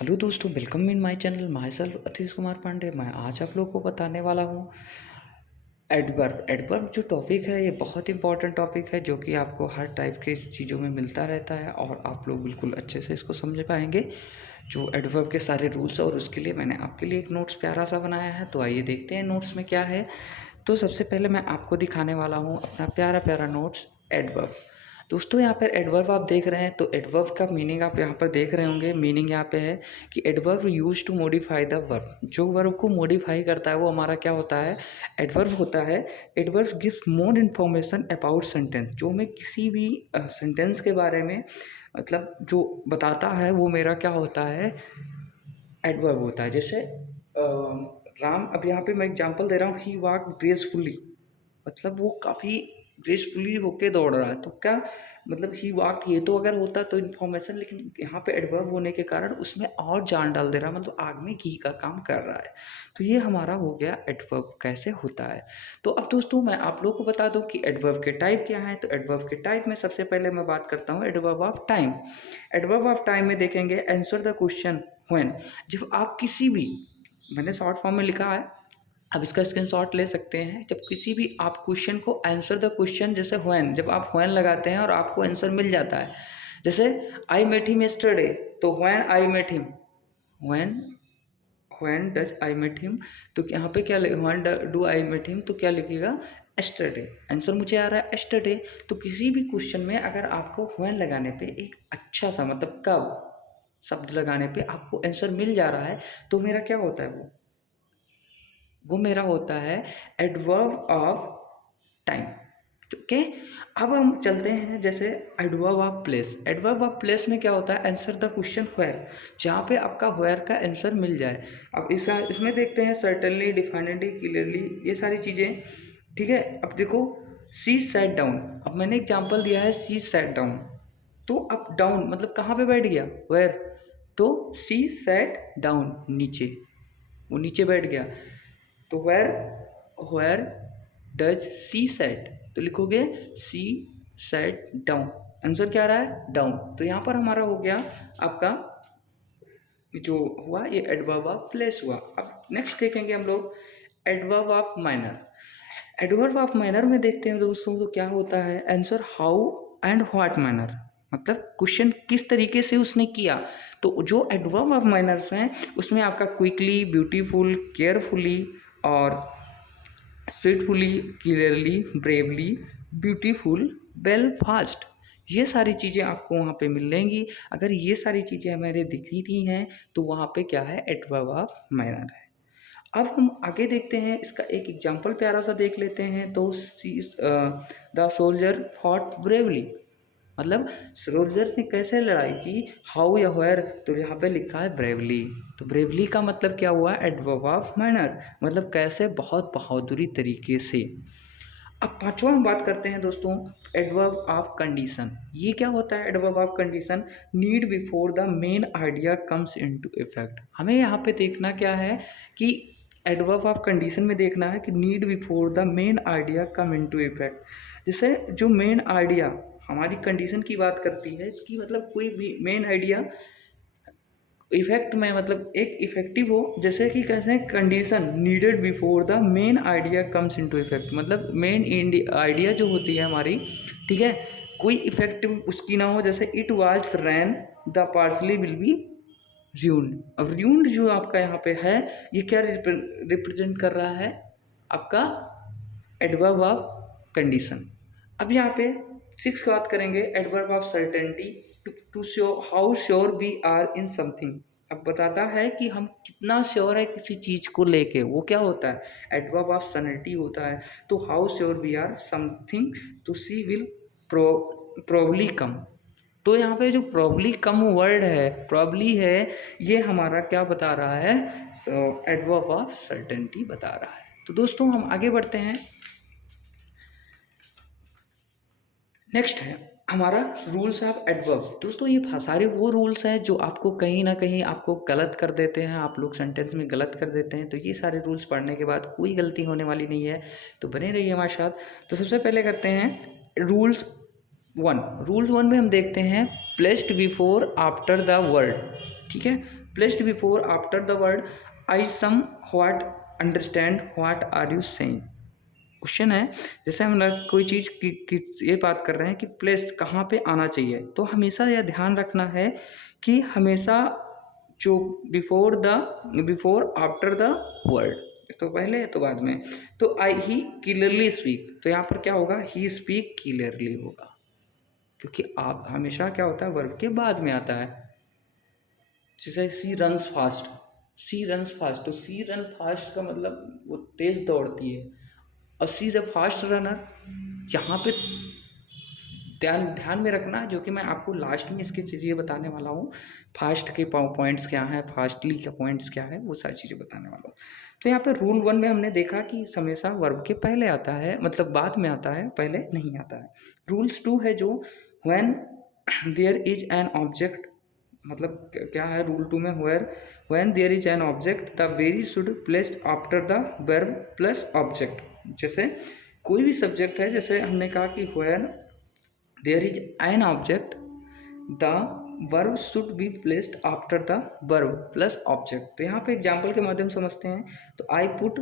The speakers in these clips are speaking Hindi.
हेलो दोस्तों, welcome in my channel. Myself Atish Kumar Pandey. मैं आज आप लोगों को बताने वाला हूँ एडवर्ब। एडवर्ब जो टॉपिक है ये बहुत इंपॉर्टेंट टॉपिक है जो कि आपको हर टाइप की चीज़ों में मिलता रहता है और आप लोग बिल्कुल अच्छे से इसको समझ पाएंगे। जो एडवर्ब के सारे रूल्स और उसके लिए मैंने आपके लिए एक नोट्स प्यारा सा बनाया है, तो आइए देखते हैं नोट्स में क्या है। तो सबसे पहले मैं आपको दिखाने वाला हूँ अपना प्यारा प्यारा नोट्स एडवर्ब। दोस्तों यहाँ पर एडवर्ब आप देख रहे हैं, तो एडवर्ब का मीनिंग आप यहाँ पर देख रहे होंगे। मीनिंग यहाँ पे है कि adverb use to modify the verb. जो वर्ब को मॉडिफाई करता है वो हमारा क्या होता है, एडवर्ब होता है। Adverb gives more information about sentence. जो हमें किसी भी सेंटेंस के बारे में मतलब जो बताता है वो मेरा क्या होता है, एडवर्ब होता है। जैसे राम, अब यहाँ पे मैं एग्जांपल दे रहा हूँ, ही वॉक ग्रेसफुली, मतलब वो काफ़ी ग्रेसफुली होके दौड़ रहा है। तो क्या मतलब ही वॉक, ये तो अगर होता तो इन्फॉर्मेशन, लेकिन यहाँ पे एडवर्ब होने के कारण उसमें और जान डाल दे रहा है, मतलब आग में घी का काम कर रहा है। तो ये हमारा हो गया एडवर्ब कैसे होता है। तो अब दोस्तों मैं आप लोगों को बता दूं कि एडवर्ब के टाइप क्या है। तो एडवर्ब के टाइप में सबसे पहले मैं बात करता हूँ adverb of time. Adverb of time में देखेंगे आंसर द क्वेश्चन व्हेन। जब आप किसी भी, मैंने शॉर्ट फॉर्म में लिखा है, आप इसका स्क्रीनशॉट ले सकते हैं। जब किसी भी आप क्वेश्चन को आंसर द क्वेश्चन, जैसे व्हेन, जब आप व्हेन लगाते हैं और आपको आंसर मिल जाता है। जैसे आई मेट हिम यस्टरडे, तो when I met him, when when does I met him, तो यहाँ पे क्या when do I met him, तो क्या लिखिएगा, एस्टरडे। आंसर मुझे आ रहा है एस्टरडे। तो किसी भी क्वेश्चन में अगर आपको व्हेन लगाने पे एक अच्छा सा मतलब कब शब्द लगाने पे आपको आंसर मिल जा रहा है, तो मेरा क्या होता है, वो मेरा होता है एडवर्ब ऑफ टाइम। ठीक है। अब हम चलते हैं जैसे adverb of place. Adverb of place में क्या होता है, आंसर द क्वेश्चन व्हेयर, जहाँ पे आपका व्हेयर का आंसर मिल जाए। अब इसमें देखते हैं सर्टेनली, डिफाइनेटली, क्लियरली, ये सारी चीज़ें। ठीक है। अब देखो, सी सैट डाउन, अब मैंने एग्जांपल दिया है सी सैट डाउन, तो अब डाउन मतलब कहाँ पे बैठ गया, व्हेयर। तो सी सैट डाउन, नीचे, वो नीचे बैठ गया। तो वेयर डज सी सेट, तो लिखोगे सी सेट डाउन। आंसर क्या आ रहा है, डाउन। तो यहाँ पर हमारा हो गया आपका जो हुआ ये एडवर्ब ऑफ प्लेस हुआ। अब नेक्स्ट देखेंगे हम लोग adverb of minor. Adverb of minor में देखते हैं दोस्तों, तो क्या होता है, answer how and what manner, मतलब क्वेश्चन किस तरीके से उसने किया। तो जो एडवर्ब ऑफ माइनर्स हैं उसमें आपका क्विकली, ब्यूटीफुल, केयरफुली और sweetfully, clearly, bravely, beautiful, well, fast, ये सारी चीज़ें आपको वहाँ पे मिलेंगी। अगर ये सारी चीज़ें हमारे दिख रही हैं तो वहाँ पे क्या है, एडवर्ब ऑफ माइनर है। अब हम आगे देखते हैं, इसका एक एग्जाम्पल प्यारा सा देख लेते हैं। तो द सोल्जर फॉट ब्रेवली, मतलब सोल्जर ने कैसे लड़ाई की, हाउ या वेयर, तो यहाँ पे लिखा है ब्रेवली। तो ब्रेवली का मतलब क्या हुआ, एडवर्ब ऑफ माइनर, मतलब कैसे बहुत बहादुरी तरीके से। अब पांचवा हम बात करते हैं दोस्तों एडवर्ब ऑफ कंडीशन। ये क्या होता है adverb of condition, need before the main idea comes into effect. हमें यहाँ पे देखना क्या है कि एडवर्ब ऑफ कंडीशन में देखना है कि need before the main idea come into effect. जैसे जो मेन आइडिया हमारी कंडीशन की बात करती है, इसकी मतलब कोई भी मेन आइडिया इफेक्ट में मतलब एक इफेक्टिव हो। जैसे कि कैसे condition needed before the main idea comes into effect, मतलब मेन आइडिया जो होती है हमारी, ठीक है, कोई इफेक्टिव उसकी ना हो। जैसे it was rain the parcel will be ruined. अब र्यून्ड जो आपका यहाँ पे है, ये क्या रिप्रेजेंट कर रहा है, आपका एडवर्ब ऑफ कंडीशन। अब यहाँ पे सिक्स बात करेंगे adverb of certainty, to show how sure we are in something. अब बताता है कि हम कितना श्योर है किसी चीज को लेके, वो क्या होता है, एडवर्ब ऑफ सर्टेनिटी होता है। तो how sure we are something, to see will probably come. तो यहाँ पे जो प्रॉब्ली कम वर्ड है, प्रॉब्ली है, ये हमारा क्या बता रहा है, एडवर्ब ऑफ सर्टेनिटी बता रहा है। तो दोस्तों हम आगे बढ़ते हैं। नेक्स्ट है हमारा रूल्स ऑफ एडवर्ब। दोस्तों ये सारे वो रूल्स हैं जो आपको कहीं ना कहीं आपको गलत कर देते हैं, आप लोग सेंटेंस में गलत कर देते हैं। तो ये सारे रूल्स पढ़ने के बाद कोई गलती होने वाली नहीं है, तो बने रहिए हमारे साथ। तो सबसे पहले करते हैं रूल्स वन। रूल्स वन में हम देखते हैं placed before after the word. ठीक है, placed before after the word I somewhat understand what are you saying. Question है, जैसे हम लोग कोई चीज़ की ये बात कर रहे हैं कि प्लेस कहाँ पे आना चाहिए, तो हमेशा यह ध्यान रखना है कि हमेशा जो बिफोर आफ्टर द वर्ड, तो पहले तो बाद में। तो आई ही क्लियरली स्पीक, तो यहाँ पर क्या होगा, ही स्पीक क्लियरली होगा, क्योंकि आप हमेशा क्या होता है वर्ब के बाद में आता है। जैसे सी रन्स फास्ट, सी रन्स फास्ट, तो सी रन फास्ट का मतलब वो तेज दौड़ती है, और सी इज अ फास्ट रनर। यहाँ पे ध्यान में रखना, जो कि मैं आपको लास्ट में इसकी चीज़ें बताने वाला हूँ, फास्ट के पॉइंट्स क्या हैं, फास्टली के पॉइंट्स क्या है, वो सारी चीज़ें बताने वाला हूँ। तो यहाँ पे रूल 1 में हमने देखा कि हमेशा वर्ब के पहले आता है, मतलब बाद में आता है, पहले नहीं आता है। रूल्स 2 है जो when there is an object, मतलब क्या है रूल 2 में, when there is an object the very should placed after the verb plus object. जैसे कोई भी सब्जेक्ट है, जैसे हमने कहा कि when there is an object the verb should be placed after the verb plus object. तो यहाँ पे एग्जाम्पल के माध्यम से समझते हैं। तो I put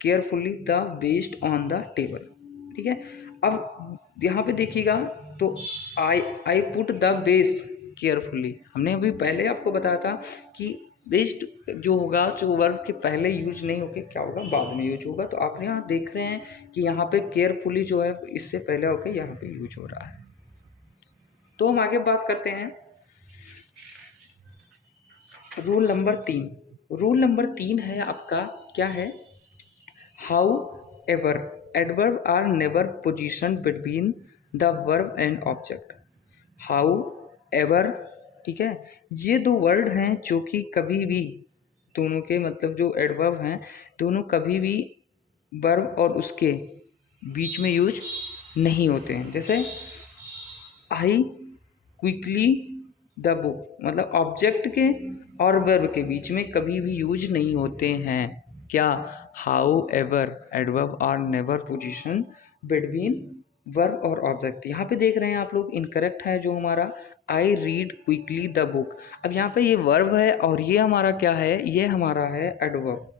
carefully the vest on the table, ठीक है। अब यहाँ पे देखिएगा, तो I put the vase carefully, हमने अभी पहले आपको बताया था कि वेस्ट जो होगा, जो वर्ब के पहले यूज नहीं होके क्या होगा, बाद में यूज होगा। तो आप यहाँ देख रहे हैं कि यहाँ पे केयरफुली जो है इससे पहले होके यहाँ पे यूज हो रहा है। तो हम आगे बात करते हैं रूल नंबर 3। रूल नंबर 3 है आपका, क्या है, however adverb are never position between the verb and object. However, ठीक है, ये दो वर्ड हैं जो कि कभी भी, दोनों के मतलब जो एडवर्ब हैं दोनों कभी भी वर्ब और उसके बीच में यूज नहीं होते हैं। जैसे आई क्विकली द बुक, मतलब ऑब्जेक्ट के और वर्ब के बीच में कभी भी यूज नहीं होते हैं। क्या, however adverb are never position between verb और ऑब्जेक्ट। यहाँ पे देख रहे हैं आप लोग, इनकरेक्ट है जो हमारा I read quickly the book. अब यहाँ पे ये वर्ब है और ये हमारा क्या है, ये हमारा है एडवर्ब,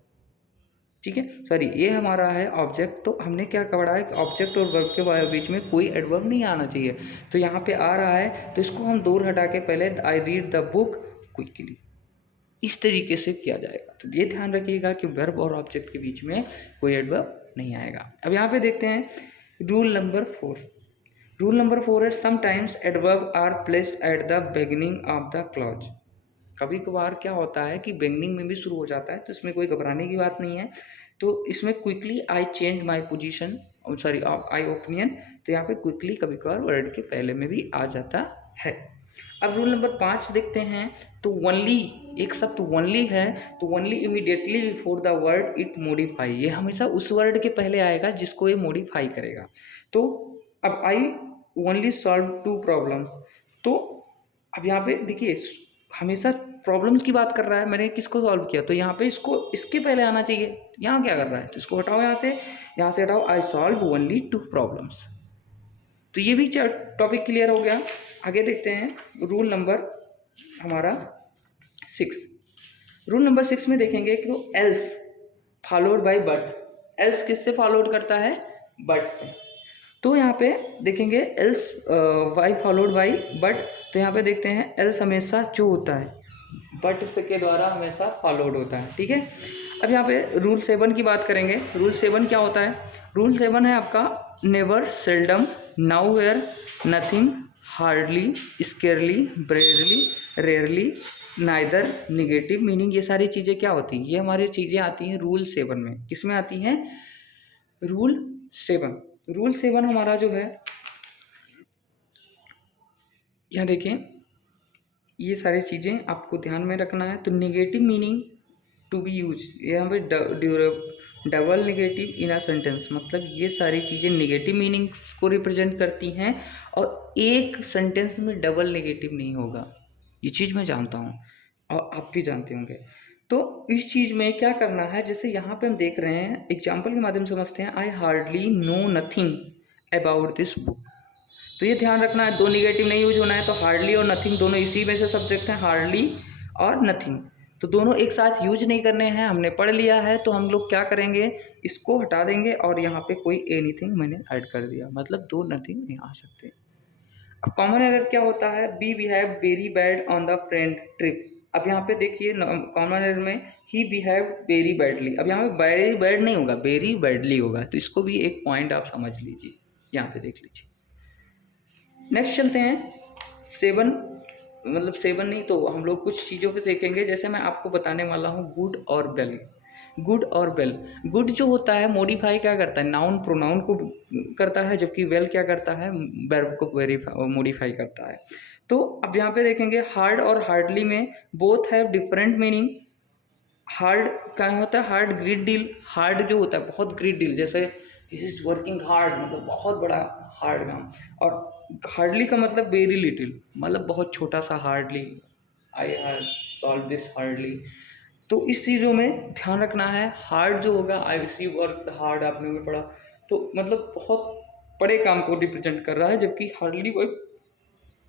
ठीक है, सॉरी ये हमारा है ऑब्जेक्ट। तो हमने क्या पढ़ा है, ऑब्जेक्ट और वर्ब के बीच में कोई एडवर्ब नहीं आना चाहिए। तो यहाँ पे आ रहा है, तो इसको हम दूर हटा के पहले I read the book quickly, इस तरीके से किया जाएगा। तो ये ध्यान रखिएगा कि वर्ब और ऑब्जेक्ट के बीच में कोई एडवर्ब नहीं आएगा। अब यहाँ पे देखते हैं रूल नंबर 4। रूल नंबर 4 है sometimes adverb are placed at the beginning of the clause. कभी कभार क्या होता है कि बिगनिंग में भी शुरू हो जाता है, तो इसमें कोई घबराने की बात नहीं है। तो इसमें quickly I change my position, sorry I opinion, तो यहाँ पे क्विकली कभी कभार वर्ड के पहले में भी आ जाता है। अब रूल नंबर 5 देखते हैं। तो वनली, एक शब्द वनली है, तो only immediately before the word it modify, ये हमेशा उस वर्ड के पहले आएगा जिसको ये मॉडिफाई करेगा। तो अब आई ओनली सॉल्व 2 प्रॉब्लम्स, तो अब यहाँ पे देखिए हमेशा प्रॉब्लम्स की बात कर रहा है, मैंने किसको सॉल्व किया, तो यहाँ पे इसको इसके पहले आना चाहिए। यहाँ क्या कर रहा है, तो इसको हटाओ, यहाँ से हटाओ, आई सॉल्व ओनली 2 प्रॉब्लम्स। तो ये भी टॉपिक क्लियर हो गया। आगे देखते हैं रूल नंबर हमारा 6। रूल नंबर 6 में देखेंगे कि तो else followed by but, else किससे फॉलोड करता है, बट से। तो यहाँ पे देखेंगे else why followed by but, तो यहाँ पे देखते हैं एल्स हमेशा जो होता है बट के द्वारा हमेशा फॉलोड होता है, ठीक है। अब यहाँ पे रूल 7 की बात करेंगे। रूल 7 क्या होता है, रूल 7 है आपका never, seldom, nowhere, nothing, hardly, scarcely, barely, rarely, neither, negative meaning. ये सारी चीज़ें क्या होती हैं, ये हमारी चीज़ें आती हैं रूल 7 में। किस में आती हैं, रूल 7। रूल 7 हमारा जो है, यहाँ देखें ये सारी चीज़ें आपको ध्यान में रखना है। तो negative meaning to be use, यहाँ पे double negative in a sentence, मतलब ये सारी चीज़ें निगेटिव मीनिंग को रिप्रेजेंट करती हैं, और एक सेंटेंस में डबल निगेटिव नहीं होगा, ये चीज़ मैं जानता हूँ और आप भी जानते होंगे। तो इस चीज़ में क्या करना है, जैसे यहाँ पे हम देख रहे हैं, एग्जाम्पल के माध्यम से समझते हैं। I hardly know nothing about this book, तो ये ध्यान रखना है, 2 निगेटिव नहीं यूज होना है। तो हार्डली और नथिंग दोनों इसी में से सब्जेक्ट हैं, हार्डली और नथिंग। तो दोनों एक साथ यूज नहीं करने हैं, हमने पढ़ लिया है, तो हम लोग क्या करेंगे, इसको हटा देंगे और यहाँ पे कोई एनीथिंग मैंने ऐड कर दिया, मतलब दो नथिंग नहीं आ सकते। अब कॉमन एरर क्या होता है, be behave very bad on the friend trip. अब यहाँ पे देखिए कॉमन एरर में ही बिहेव वेरी बैडली, अब यहाँ पे वेरी बैड नहीं होगा, वेरी बैडली होगा, तो इसको भी एक पॉइंट आप समझ लीजिए, यहाँ पे देख लीजिए। नेक्स्ट चलते हैं, सेवन, मतलब सेवन नहीं तो हम लोग कुछ चीज़ों पे सीखेंगे, जैसे मैं आपको बताने वाला हूँ गुड और बेल। गुड और वेल, गुड जो होता है मॉडिफाई क्या करता है, नाउन प्रोनाउन को करता है, जबकि वेल क्या करता है, वर्ब को वेरीफाई मॉडिफाई करता है। तो अब यहाँ पे देखेंगे हार्ड और हार्डली में both have different meaning. Hard क्या होता है, हार्ड ग्रेट डील, हार्ड जो होता है बहुत ग्रेट डील, जैसे दिस इज वर्किंग हार्ड मतलब बहुत बड़ा हार्ड काम, और हार्डली का मतलब वेरी लिटिल, मतलब बहुत छोटा सा hardly, I have solve this hardly. तो इस चीज़ों में ध्यान रखना है, हार्ड जो होगा आई सी वर्क हार्ड आपने में पढ़ा, तो मतलब बहुत बड़े काम को रिप्रेजेंट कर रहा है, जबकि हार्डली वो एक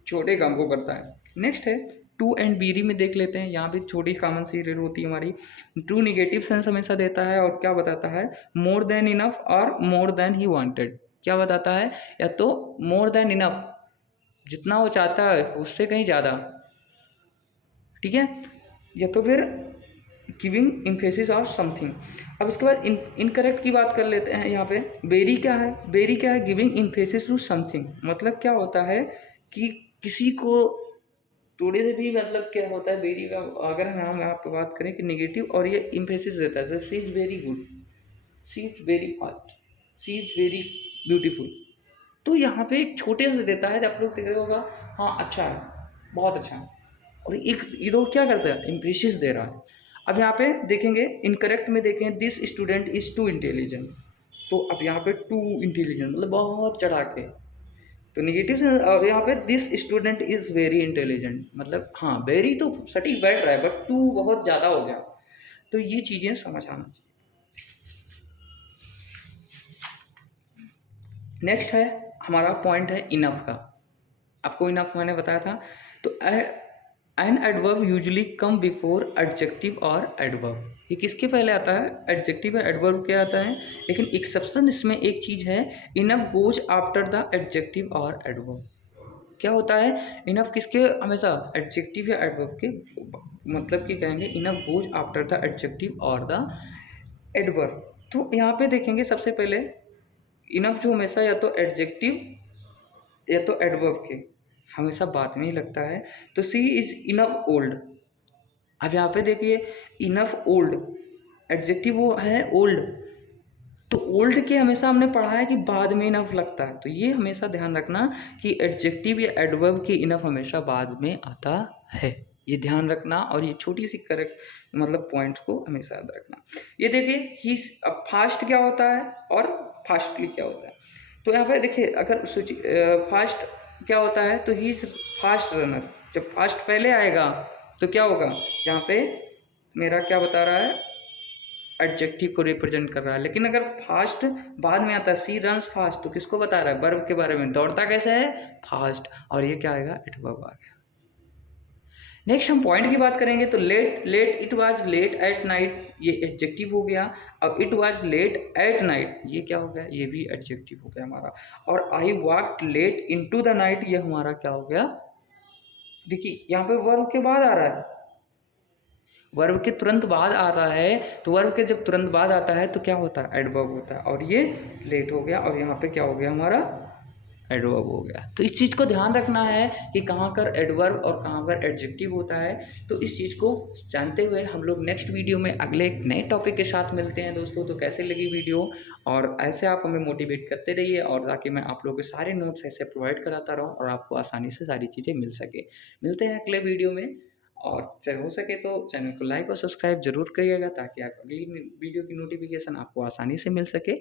छोटे काम को करता है। नेक्स्ट है टू एंड बीरी में देख लेते हैं, यहाँ भी छोटी कॉमन सी एरर होती है हमारी। टू निगेटिव सेंस हमेशा देता है और क्या बताता है, मोर देन इनफ और मोर देन ही वांटेड। क्या बताता है, या तो मोर देन इनफ, जितना वो चाहता है उससे कहीं ज़्यादा, ठीक है, या तो फिर गिविंग इम्फेसिस ऑफ समथिंग। अब इसके बाद इनकरेक्ट की बात कर लेते हैं। यहाँ पे बेरी क्या है, बेरी क्या है, गिविंग इम्फेसिस टू समथिंग, मतलब क्या होता है कि किसी को थोड़े से भी, मतलब क्या होता है वेरी का, अगर हम यहाँ पे बात करें कि नेगेटिव और ये इम्फेसिस देता है, she is very good, she is very fast, she is very beautiful, तो यहाँ पे एक छोटे से देता है, आप लोग देख रहे होगा, हाँ अच्छा है, बहुत अच्छा है, और एक इधर क्या करता है, इम्फेसिस दे रहा है। अब यहाँ पे देखेंगे इनकरेक्ट में, देखें this student is to intelligent, तो अब यहाँ पे टू इंटेलिजेंट मतलब बहुत चढ़ा के, तो निगेटिव से, और यहाँ पे this student is very intelligent, मतलब हाँ वेरी तो सटीक बैठ रहा है, बट टू बहुत ज़्यादा हो गया, तो ये चीज़ें समझ आना चाहिए। नेक्स्ट है हमारा पॉइंट है इनफ का, आपको इनफ मैंने बताया था। तो an adverb usually come before adjective और एडवर्ब, ये किसके पहले आता है, एडजेक्टिव या एडवर्ब के आता है, लेकिन एक्सेप्शन इसमें एक चीज़ है, enough goes after the adjective और एडवर्ब। क्या होता है, इनफ किसके हमेशा, एडजेक्टिव या एडवर्ब के, मतलब कि कहेंगे enough goes after the adjective और द एडवर्ब। तो यहाँ पे देखेंगे सबसे पहले इनफ जो हमेशा या तो एडजेक्टिव या तो एडवर्ब के हमेशा बाद में ही लगता है, तो सी इज इनफ ओल्ड। अब यहाँ पे देखिए इनफ ओल्ड, एडजेक्टिव वो है ओल्ड, तो ओल्ड के हमेशा हमने पढ़ा है कि बाद में इनफ लगता है, तो ये हमेशा ध्यान रखना कि एडजेक्टिव या एडवर्ब की इनफ हमेशा बाद में आता है, ये ध्यान रखना, और ये छोटी सी करेक्ट मतलब पॉइंट्स को हमेशा याद रखना। ये देखिए ही फास्ट क्या होता है और फास्टली क्या होता है, तो यहाँ पे देखिए अगर फास्ट क्या होता है, तो ही इज फास्ट रनर, जब फास्ट पहले आएगा तो क्या होगा, जहाँ पे मेरा क्या बता रहा है, एडजेक्टिव को रिप्रेजेंट कर रहा है, लेकिन अगर फास्ट बाद में आता है, सी रन्स फास्ट, तो किसको बता रहा है, वर्ब के बारे में, दौड़ता कैसे है, फास्ट, और ये क्या आएगा, एडवर्ब आ गया। नेक्स्ट हम पॉइंट की बात करेंगे, तो late, late it was late at night, ये एडजेक्टिव हो गया। अब it was late at night, ये क्या हो गया, ये भी एडजेक्टिव हो गया हमारा। और I walked late into the night, ये हमारा क्या हो गया, देखिए यहाँ पे वर्ब के बाद आ रहा है, वर्ब के तुरंत बाद आता है, तो वर्ब के जब तुरंत बाद आता है तो क्या होता है, एडवर्ब होता है, और ये लेट हो गया, और यहाँ पे क्या हो गया हमारा, एडवर्ब हो गया। तो इस चीज़ को ध्यान रखना है कि कहाँ पर एडवर्ब और कहाँ पर एडजेक्टिव होता है। तो इस चीज़ को जानते हुए हम लोग नेक्स्ट वीडियो में अगले एक नए टॉपिक के साथ मिलते हैं दोस्तों। तो कैसे लगी वीडियो, और ऐसे आप हमें मोटिवेट करते रहिए, और ताकि मैं आप लोगों के सारे नोट्स ऐसे प्रोवाइड कराता रहूँ और आपको आसानी से सारी चीज़ें मिल सके। मिलते हैं अगले वीडियो में, और चाहे हो सके तो चैनल को लाइक और सब्सक्राइब जरूर करिएगा, ताकि आप अगली वीडियो की नोटिफिकेशन आपको आसानी से मिल सके।